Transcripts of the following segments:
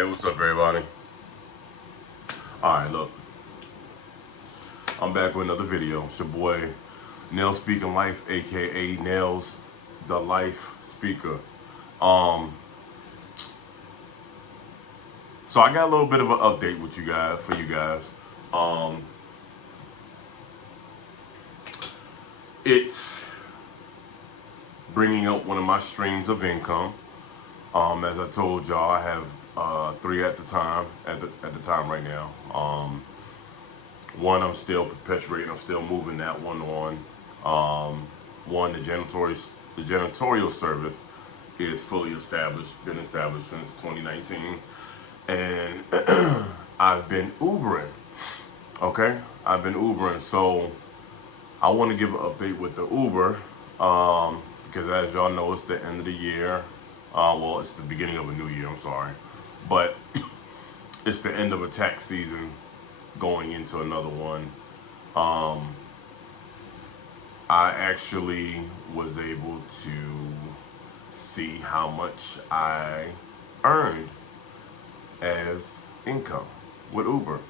Hey, what's up, everybody? Alright, look. I'm back with another video. It's your boy, Nails Speaking Life, aka Nails the Life Speaker. Um, so I got a little bit of an update with you guys, for you guys. It's bringing up one of my streams of income. As I told y'all, I have three at the time, at the time right now. One I'm still perpetuating, I'm still moving that one on. One, the janitorial service is fully established, been established since 2019. And I've been Ubering, okay? I've been Ubering, so I want to give an update with the Uber, because as y'all know, it's the end of the year. Well, it's the beginning of a new year, I'm sorry. But it's the end of a tax season going into another one. I actually was able to see how much I earned as income with Uber.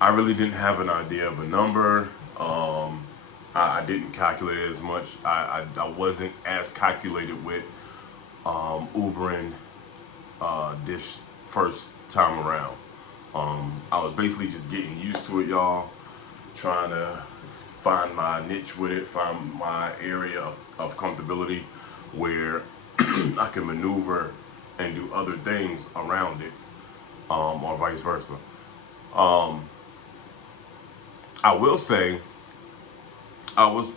I really didn't have an idea of a number. I didn't calculate it as much. I wasn't as calculated with Ubering this first time around. I was basically just getting used to it, y'all, trying to find my niche with it, find my area of comfortability where I can maneuver and do other things around it, or vice versa. I will say I was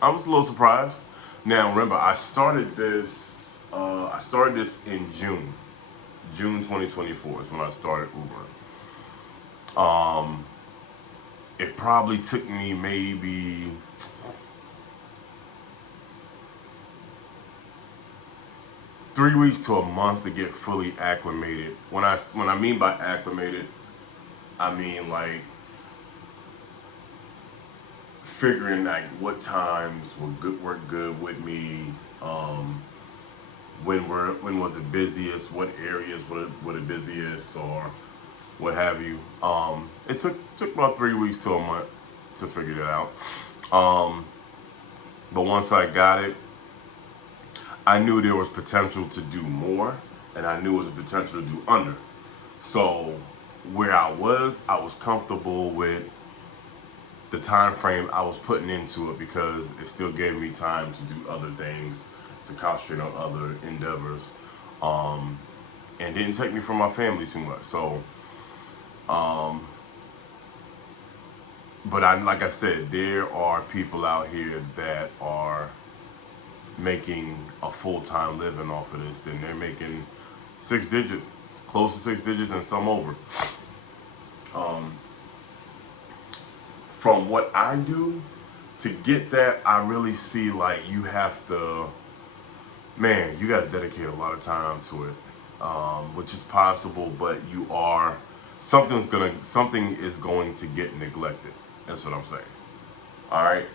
a little surprised. Now remember, I started this in June 2024 is when I started Uber. It probably took me maybe 3 weeks to a month to get fully acclimated. When I mean by acclimated, I mean like figuring like what times work good with me. When was it busiest? What areas were the busiest, or what have you? It took about 3 weeks to a month to figure that out. But once I got it, I knew there was potential to do more, and I knew there was a potential to do under. So where I was comfortable with the time frame I was putting into it, because it still gave me time to do other things, to concentrate on other endeavors, and didn't take me from my family too much. So, but like I said, there are people out here that are making a full-time living off of this. Then they're making 6 digits, close to 6 digits, and some over. From what I do, to get that, I really see like you have to, man, you got to dedicate a lot of time to it, which is possible, but something is going to get neglected. That's what I'm saying. All right,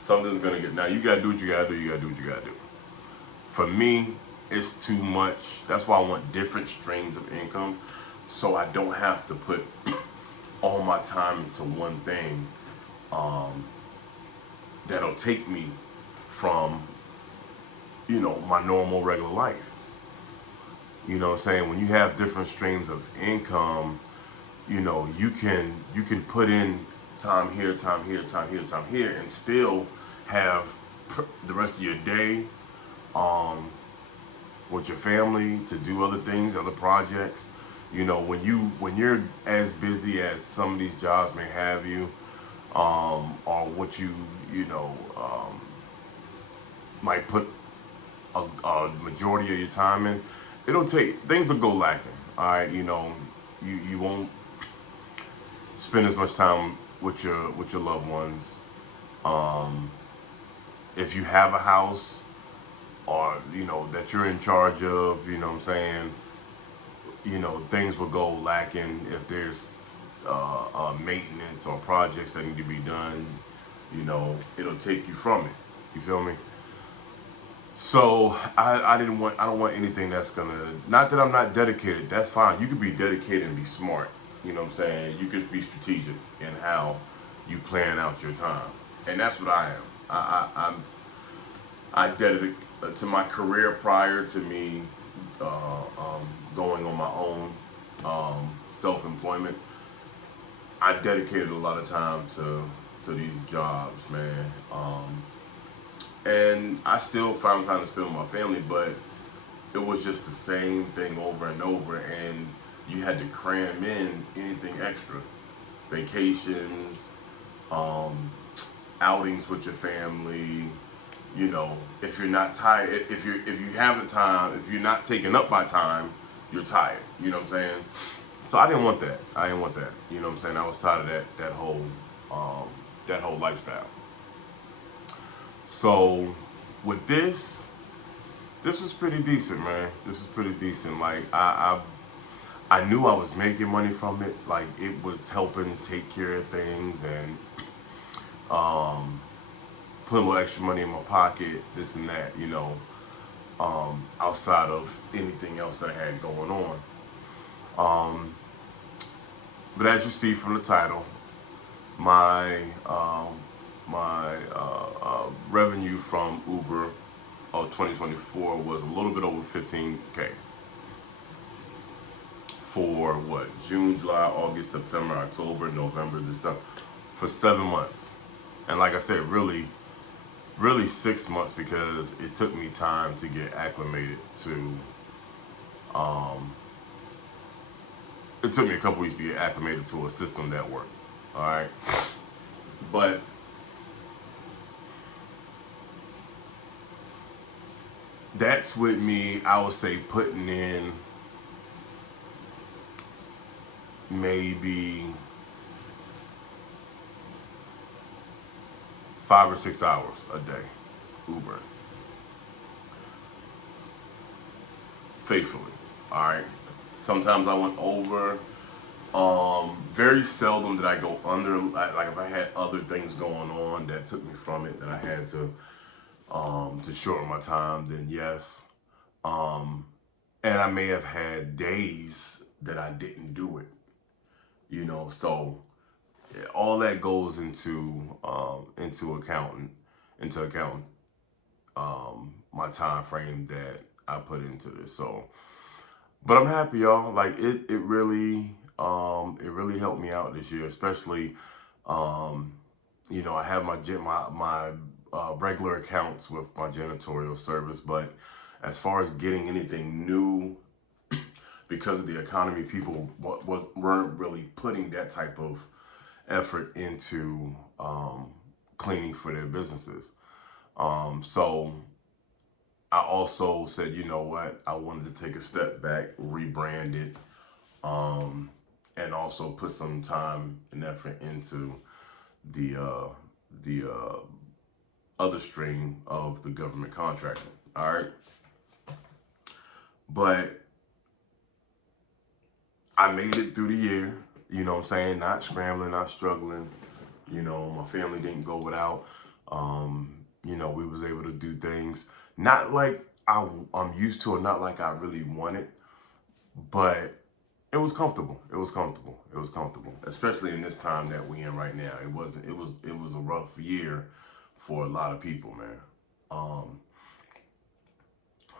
something's gonna get. Now you gotta do what you gotta do. You gotta do what you gotta do. For me, it's too much. That's why I want different streams of income, so I don't have to put all my time into one thing. That'll take me from, my normal regular life. You know what I'm saying? When you have different streams of income, you can put in time here, time here, time here, time here, and still have the rest of your day with your family to do other things, other projects. When you're as busy as some of these jobs may have you, or what might put a majority of your time in, things will go lacking. All right, you won't spend as much time with your loved ones. If you have a house, or that you're in charge of, what I'm saying, things will go lacking. If there's maintenance or projects that need to be done, it'll take you from it. You feel me? So I don't want anything that's gonna, not that I'm not dedicated, that's fine. You could be dedicated and be smart. You know what I'm saying? You could be strategic in how you plan out your time. And that's what I am. I dedicated to my career prior to me going on my own self-employment. I dedicated a lot of time to these jobs, man. And I still found time to spend with my family, but it was just the same thing over and over, and you had to cram in anything extra, vacations, um, outings with your family. You know, if you're not tired, if you have the time, if you're not taken up by time, you're tired. You know what I'm saying? So I didn't want that. I didn't want that. You know what I'm saying? I was tired of um, that whole lifestyle. So with this was pretty decent, man. This is pretty decent. Like I knew I was making money from it. Like it was helping take care of things and um, put a little extra money in my pocket, this and that. You know, outside of anything else that I had going on. Um, but as you see from the title, my revenue from Uber of 2024 was a little bit over 15K for what, June, July, August, September, October, November, December, for 7 months. And like I said, really 6 months, because it took me time to get acclimated to um, it took me a couple weeks to get acclimated to a system that worked. All right, but that's with me, I would say, putting in maybe 5 or 6 hours a day Uber faithfully. All right. Sometimes I went over. Very seldom did I go under. Like if I had other things going on that took me from it, that I had to shorten my time, then yes. Um, and I may have had days that I didn't do it. You know, so yeah, all that goes into account my time frame that I put into this. So, but I'm happy, y'all. Like it really helped me out this year, especially um, you know, I have my regular accounts with my janitorial service, but as far as getting anything new, because of the economy, people weren't really putting that type of effort into cleaning for their businesses. So I also said, you know what, I wanted to take a step back, rebrand it, um, and also put some time and effort into the other stream of the government contracting. All right, but I made it through the year. You know what I'm saying? Not scrambling, not struggling. You know, my family didn't go without. You know, we was able to do things not like I'm used to, or not like I really wanted, but it was comfortable. It was comfortable. It was comfortable, especially in this time that we in right now. It wasn't. It was a rough year for a lot of people, man. Um,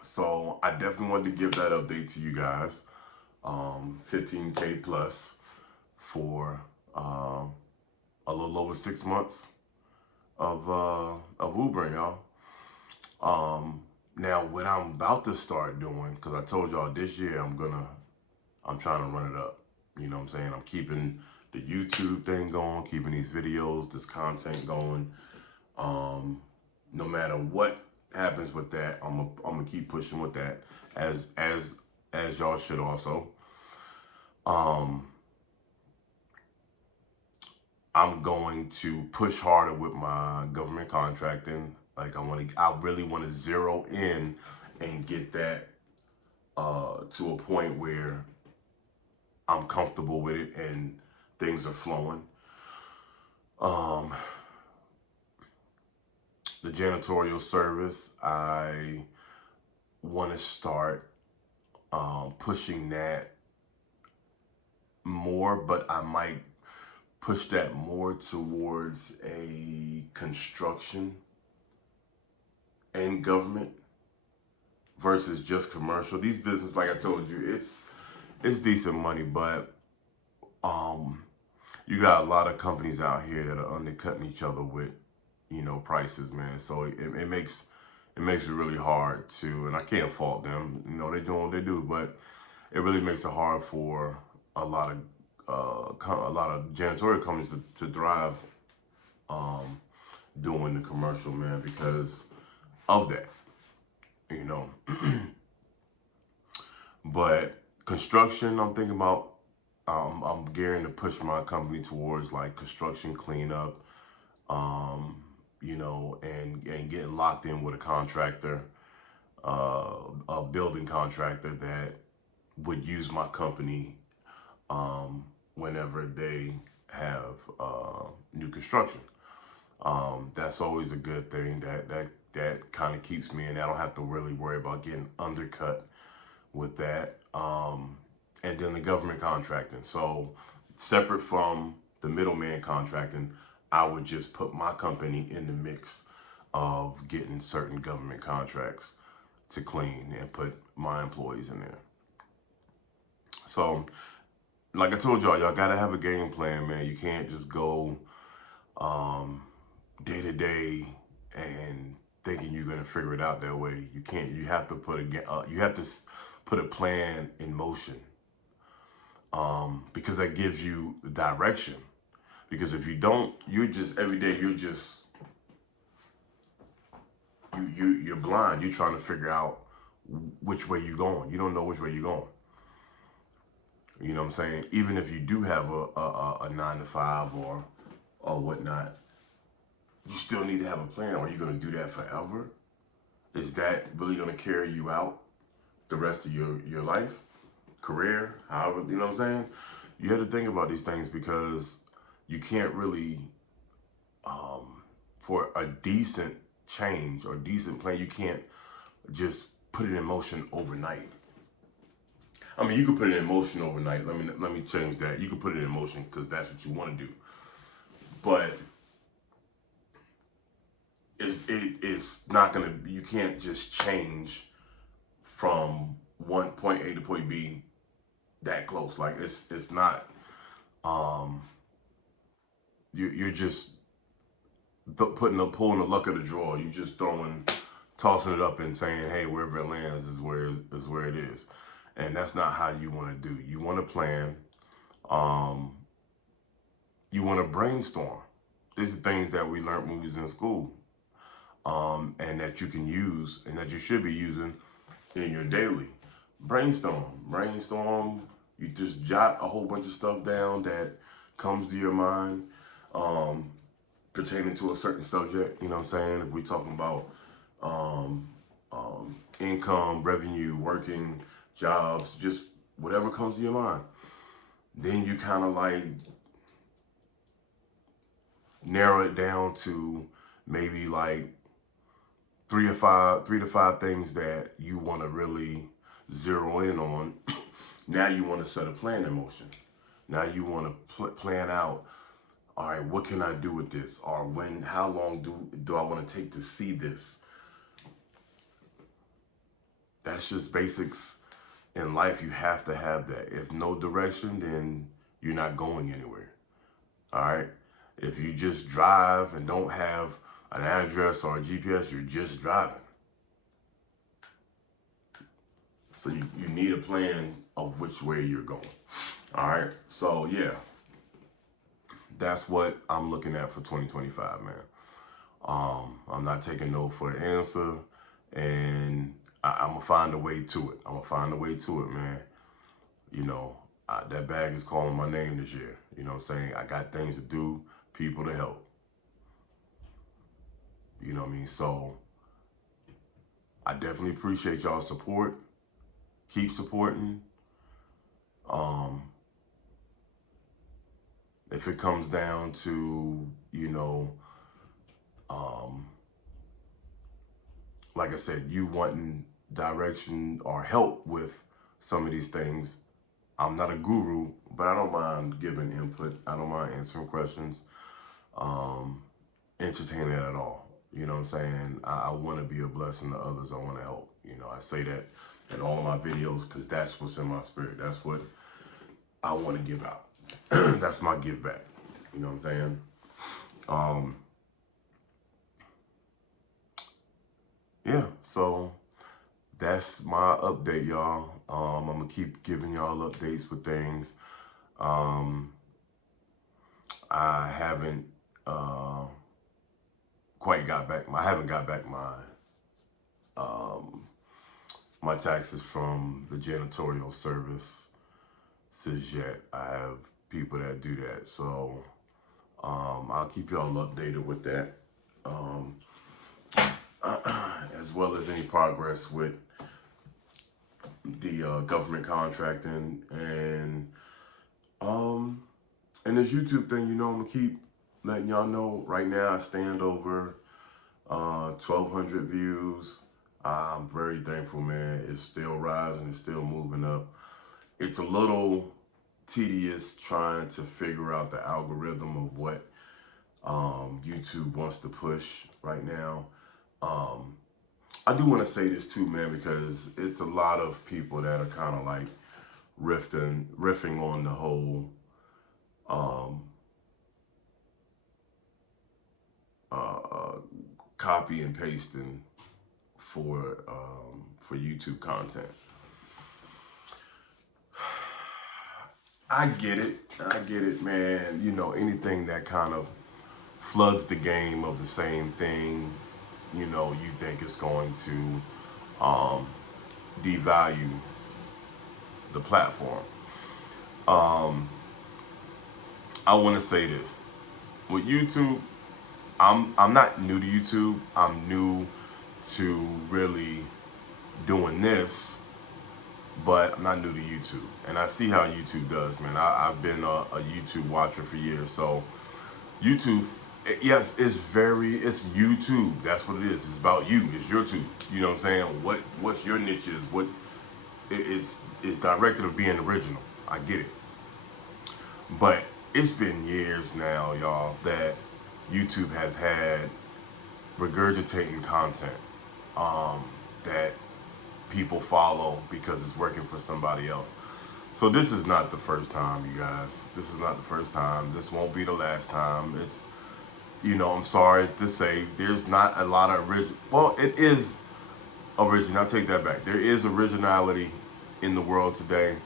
so I definitely wanted to give that update to you guys. 15K plus for a little over 6 months of Ubering, y'all. Now what I'm about to start doing, because I told y'all this year I'm trying to run it up. You know what I'm saying? I'm keeping the YouTube thing going, keeping these videos, this content going. No matter what happens with that, I'm gonna keep pushing with that, as y'all should also. Um, I'm going to push harder with my government contracting. Like I really want to zero in and get that to a point where I'm comfortable with it and things are flowing. Um, the janitorial service, I want to start pushing that more, but I might push that more towards a construction and government versus just commercial. These businesses, like I told you, it's decent money, but you got a lot of companies out here that are undercutting each other with, prices, man. So it makes it really hard to, and I can't fault them. They're doing what they do, but it really makes it hard for a lot of janitorial companies to thrive doing the commercial, man, because of that, you know. But construction, I'm thinking about. I'm gearing to push my company towards like construction cleanup, and getting locked in with a contractor, a building contractor that would use my company whenever they have new construction. That's always a good thing. That kind of keeps me, and I don't have to really worry about getting undercut with that. And then the government contracting. So separate from the middleman contracting, I would just put my company in the mix of getting certain government contracts to clean and put my employees in there. So, like I told y'all gotta have a game plan, man. You can't just go day to day and thinking you're gonna figure it out that way. You can't. You have to put a plan in motion, because that gives you direction. Because if you don't, you're just every day you're blind. You're trying to figure out which way you're going. You don't know which way you're going. You know what I'm saying? Even if you do have a 9 to 5 or whatnot, you still need to have a plan. Are you going to do that forever? Is that really going to carry you out the rest of your life, career, however, you know what I'm saying? You have to think about these things, because you can't really, for a decent change or decent plan, you can't just put it in motion overnight. I mean, you could put it in motion overnight. Let me change that. You can put it in motion because that's what you want to do. But it's not gonna. You can't just change from one point A to point B that close. Like it's not. You're just pulling the luck of the draw. You just tossing it up and saying, hey, wherever it lands is where it is. And that's not how you want to do. You want to plan. You want to brainstorm. These are things that we learned when we was in school, and that you can use and that you should be using in your daily. Brainstorm. You just jot a whole bunch of stuff down that comes to your mind pertaining to a certain subject. You know what I'm saying? If we're talking about income, revenue, working, jobs, just whatever comes to your mind. Then you kind of like narrow it down to maybe like 3 to 5 things that you want to really zero in on. Now you want to set a plan in motion. Now you want to plan out, all right, what can I do with this? Or how long do I want to take to see this? That's just basics in life. You have to have that. If no direction, then you're not going anywhere. All right? If you just drive and don't have an address or a GPS, you're just driving. So you need a plan of which way you're going. All right? So, yeah. That's what I'm looking at for 2025, man. I'm not taking no for an answer, and I'm going to find a way to it. Man. That bag is calling my name this year. You know what I'm saying? I got things to do, people to help. You know what I mean? So I definitely appreciate y'all's support. Keep supporting. If it comes down to, like I said, you wanting direction or help with some of these things, I'm not a guru, but I don't mind giving input. I don't mind answering questions, um, entertaining it at all. You know what I'm saying? I want to be a blessing to others. I want to help. You know, I say that in all of my videos because that's what's in my spirit. That's what I want to give out. That's my give back. You know what I'm saying? Um, yeah, so that's my update, y'all. I'm gonna keep giving y'all updates with things. Um, I haven't quite got back. I haven't got back um, my taxes from the janitorial service yet. I have people that do that, so I'll keep y'all updated with that, um, as well as any progress with the government contracting and this YouTube thing. You know, I'm gonna keep letting y'all know. Right now, I stand over 1,200 views. I'm very thankful, man. It's still rising. It's still moving up. It's a little tedious trying to figure out the algorithm of what YouTube wants to push right now. I do want to say this too, man, because it's a lot of people that are kind of like riffing on the whole um, copy and pasting for YouTube content. I get it, man. You know, anything that kind of floods the game of the same thing, you know, you think it's going to devalue the platform. Um, I want to say this with YouTube. I'm not new to YouTube. I'm new to really doing this, but I'm not new to YouTube. And I see how YouTube does, man. I've been a YouTube watcher for years. So YouTube, yes, it's YouTube. That's what it is. It's about you. It's your tube. You know what I'm saying? What's your niche is? It's directed of being original. I get it. But it's been years now, y'all, that YouTube has had regurgitating content that people follow because it's working for somebody else. So this is not the first time, you guys. This is not the first time. This won't be the last time. It's, you know, I'm sorry to say, there's not a lot of well, it is original. I'll take that back. There is originality in the world today,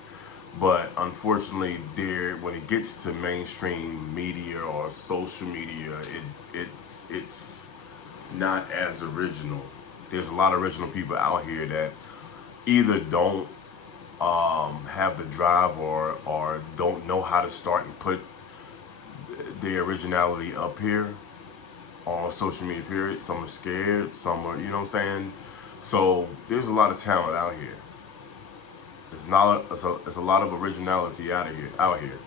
but unfortunately, when it gets to mainstream media or social media, it's not as original. There's a lot of original people out here that either don't have the drive or don't know how to start and put their originality up here on social media, period. Some are scared, some are, you know what I'm saying? So there's a lot of talent out here. It's a lot of originality out here.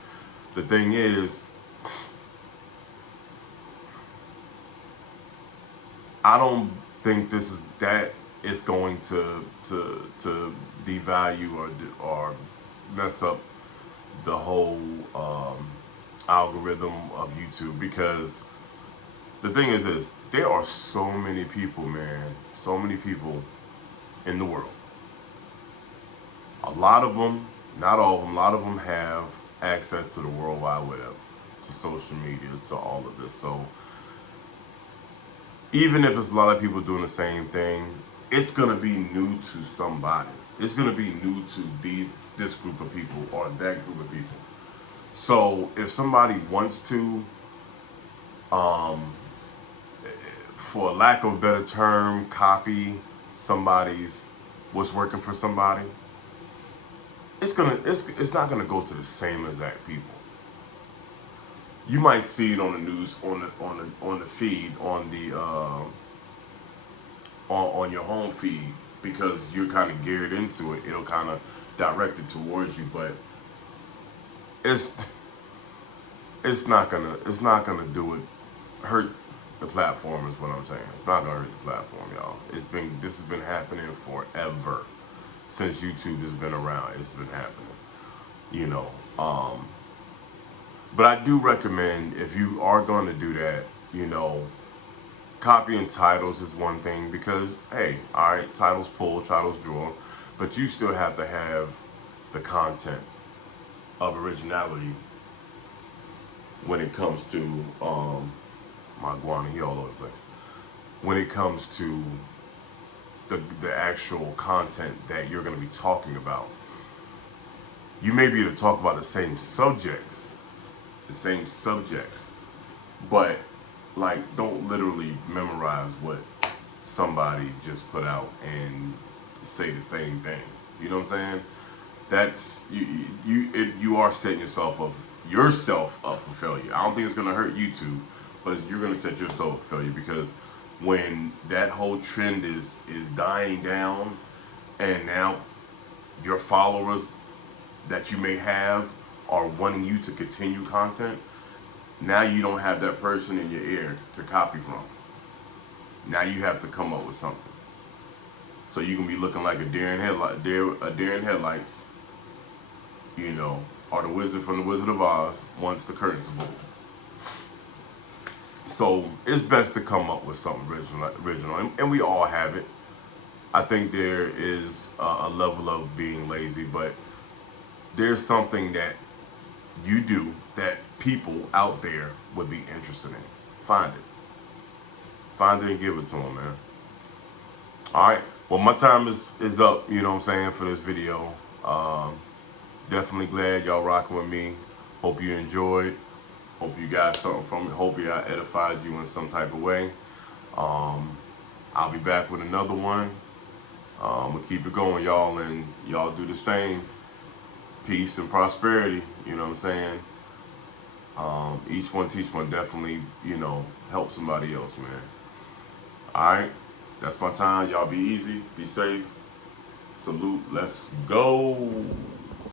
The thing is, I don't think this is going to devalue or mess up the whole algorithm of YouTube, because the thing is this: there are so many people, man, so many people in the world. A lot of them, not all of them, a lot of them have access to the World Wide Web, to social media, to all of this. So even if it's a lot of people doing the same thing, it's gonna be new to somebody. It's gonna be new to this group of people or that group of people. So if somebody wants to, for lack of a better term, copy what's working for somebody, it's not gonna go to the same exact people. You might see it on the news, on the feed, on your home feed, because you're kind of geared into it. It'll kind of direct it towards you, but it's not gonna do it hurt the platform is what I'm saying. It's not gonna hurt the platform, y'all. This has been happening forever. Since YouTube has been around, it's been happening. You know. But I do recommend, if you are going to do that, you know, copying titles is one thing, because hey, all right, titles pull, titles draw, but you still have to have the content of originality when it comes to my guana, he all over the place. When it comes to the actual content that you're going to be talking about, you may be able to talk about the same subjects, but like, don't literally memorize what somebody just put out and say the same thing. You know what I'm saying? That's you are setting yourself up for failure. I don't think it's gonna hurt YouTube, but you're gonna set yourself up for failure, because when that whole trend is dying down, and now your followers that you may have are wanting you to continue content, now you don't have that person in your ear to copy from. Now you have to come up with something. So you can be looking like a deer in headlights, you know, or the wizard from the Wizard of Oz once the curtains are pulled. So it's best to come up with something original, and we all have it. I think there is a level of being lazy, but there's something that you do that people out there would be interested in. Find it and give it to them, man. All right. Well, my time is up. You know what I'm saying, for this video. Definitely glad y'all rocking with me. Hope you enjoyed. Hope you got something from it. Hope I edified you in some type of way. I'll be back with another one. We'll keep it going, y'all, and y'all do the same. Peace and prosperity. You know what I'm saying? Each one teach one. Definitely, you know, help somebody else, man. All right. That's my time. Y'all be easy. Be safe. Salute. Let's go.